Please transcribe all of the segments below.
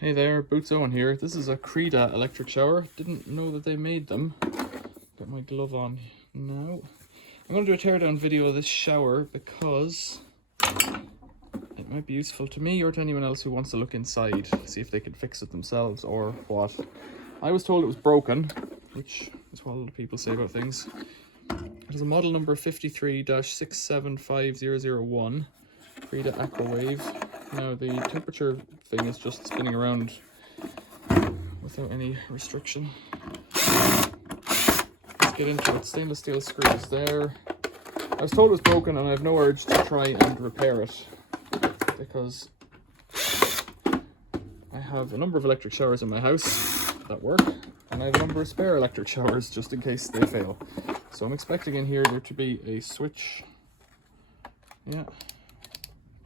Hey there, Boots Owen here. This is a Creda electric shower. Didn't know that they made them. Got my glove on now. I'm going to do a teardown video of this shower because it might be useful to me or to anyone else who wants to look inside, see if they can fix it themselves or what. I was told it was broken, which is what a lot of people say about things. It has a model number 53-675001, Creda Aquawave. Now the temperature thing is just spinning around without any restriction. Let's get into it. Stainless steel screws there. I was told it was broken and I have no urge to try and repair it because I have a number of electric showers in my house that work and I have a number of spare electric showers just in case they fail. So I'm expecting in here there to be a switch. Yeah,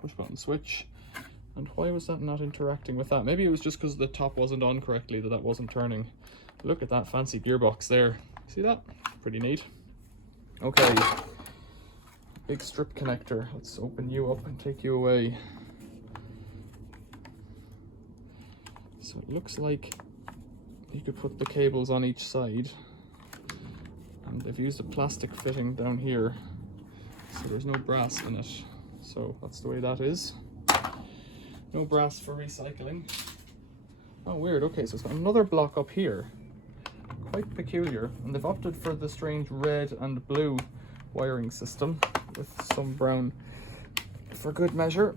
push button switch. And why was that not interacting with that? Maybe it was just because the top wasn't on correctly that wasn't turning. Look at that fancy gearbox there. See that? Pretty neat. Okay. Big strip connector. Let's open you up and take you away. So it looks like you could put the cables on each side. And they've used a plastic fitting down here. So there's no brass in it. So that's the way that is. No brass for recycling. Oh, weird. Okay, so it's got another block up here. Quite peculiar. And they've opted for the strange red and blue wiring system with some brown for good measure.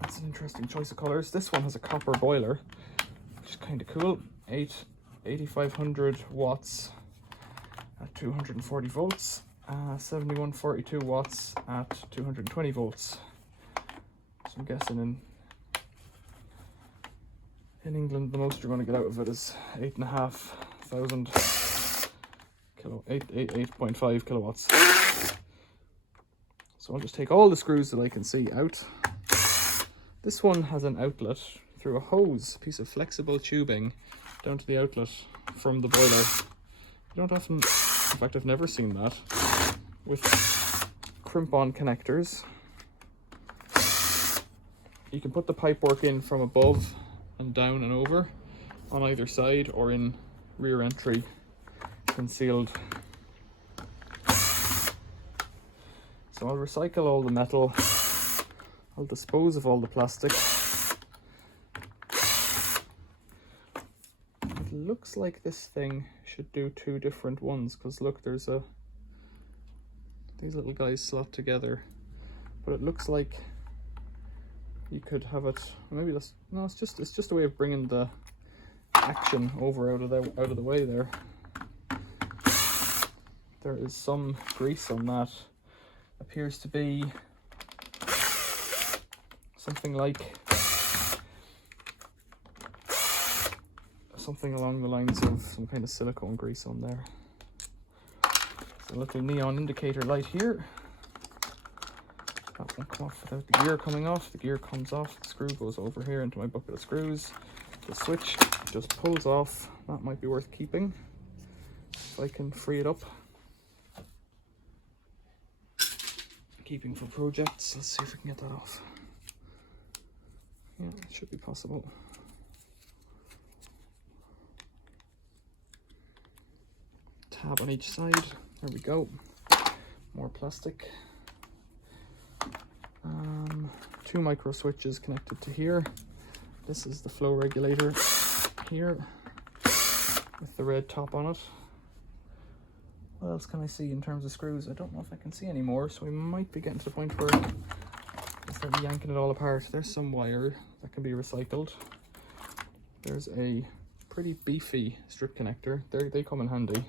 That's an interesting choice of colors. This one has a copper boiler, which is kind of cool. 8500 watts at 240 volts. 7142 watts at 220 volts. So I'm guessing in England, the most you're going to get out of it is 8.5 kilowatts. So I'll just take all the screws that I can see out. This one has an outlet through a hose, a piece of flexible tubing down to the outlet from the boiler. You don't often, in fact I've never seen that, with crimp-on connectors. You can put the pipework in from above and down and over on either side or in rear entry concealed. So I'll recycle all the metal, I'll dispose of all the plastic. It looks like this thing should do two different ones because look, there's these little guys slot together, but it looks like you could have it, maybe that's, no, it's just a way of bringing the action over out of the way there. There is some grease on that. Appears to be something along the lines of some kind of silicone grease on there. There's a little neon indicator light here. That won't come off without the gear coming off. The gear comes off, the screw goes over here into my bucket of screws. The switch just pulls off. That might be worth keeping if I can free it up. Keeping for projects. Let's see if we can get that off. Yeah, it should be possible. Tab on each side. There we go. More plastic. 2 micro switches connected to here. This is the flow regulator here with the red top on it. What else can I see in terms of screws? I don't know if I can see any more, so we might be getting to the point where I start yanking it all apart. There's some wire that can be recycled. There's a pretty beefy strip connector. They come in handy.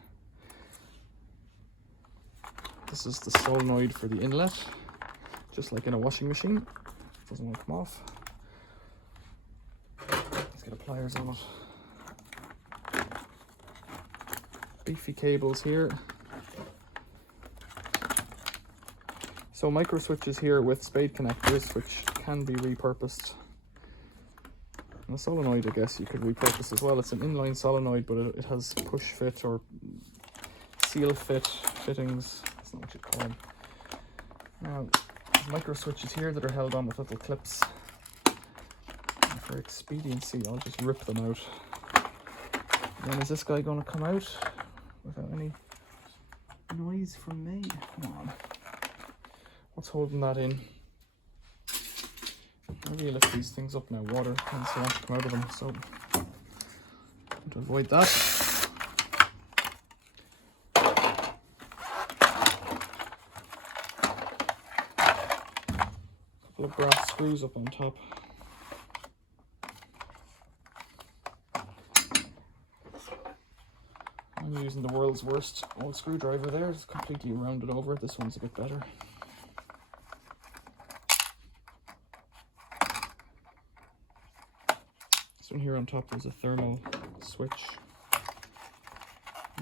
This is the solenoid for the inlet, just like in a washing machine. Doesn't want to come off. Let's get a pliers on it. Beefy cables here. So micro switches here with spade connectors, which can be repurposed. And a solenoid, I guess you could repurpose as well. It's an inline solenoid, but it has push fit or seal fit fittings. That's not what you'd call them. Now, micro switches here that are held on with little clips. For expediency, I'll just rip them out. And then is this guy going to come out without any noise from me? Come on. What's holding that in? Maybe you lift these things up now. Water tends to want to come out of them, so to avoid that. Couple of brass screws up on top. I'm using the world's worst old screwdriver there. It's completely rounded over. This one's a bit better. This one here on top is a thermal switch.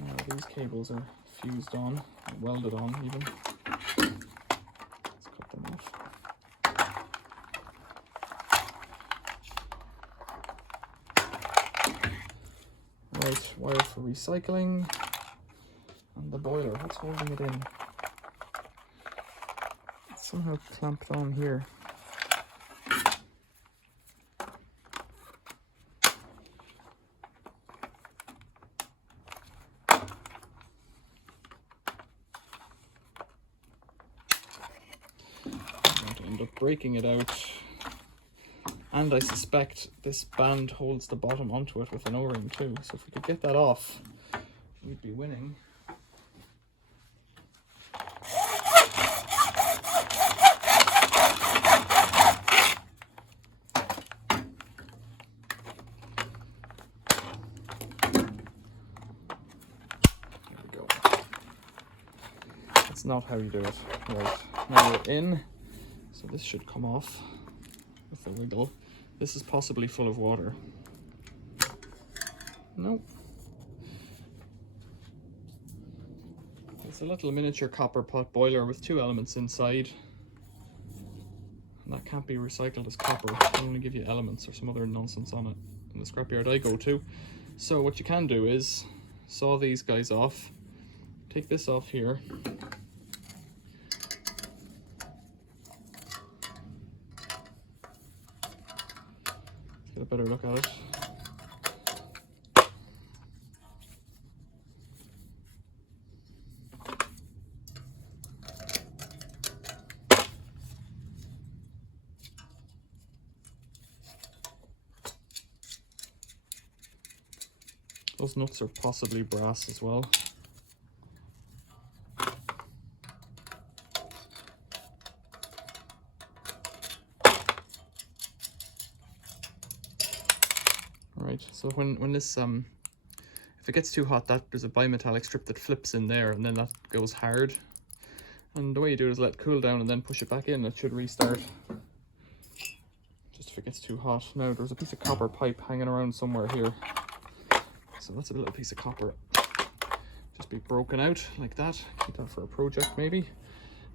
Now these cables are fused on, welded on even. Let's cut them off. Right, wire for recycling. And the boiler, what's holding it in? It's somehow clamped on here. End up breaking it out, and I suspect this band holds the bottom onto it with an O-ring too, so if we could get that off we'd be winning. There we go. That's not how you do it. Right, now we're in. So this should come off with a wiggle. This is possibly full of water. Nope. It's a little miniature copper pot boiler with 2 elements inside. And that can't be recycled as copper. They only give you elements or some other nonsense on it in the scrapyard I go to. So what you can do is saw these guys off. Take this off here. Get a better look at it. Those nuts are possibly brass as well. Right, so when this if it gets too hot, there's a bimetallic strip that flips in there, and then that goes hard. And the way you do it is let it cool down and then push it back in. It should restart. Just if it gets too hot. Now there's a piece of copper pipe hanging around somewhere here. So that's a little piece of copper. Just be broken out like that. Keep that for a project maybe.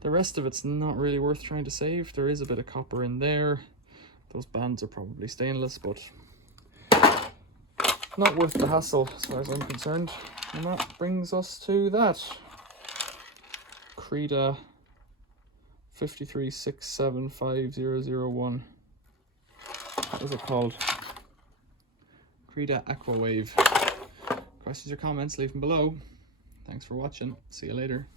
The rest of it's not really worth trying to save. There is a bit of copper in there. Those bands are probably stainless, but not worth the hassle as far as I'm concerned. And that brings us to that. Creda 536750001. What is it called? Creda Aquawave. Questions or comments, leave them below. Thanks for watching. See you later.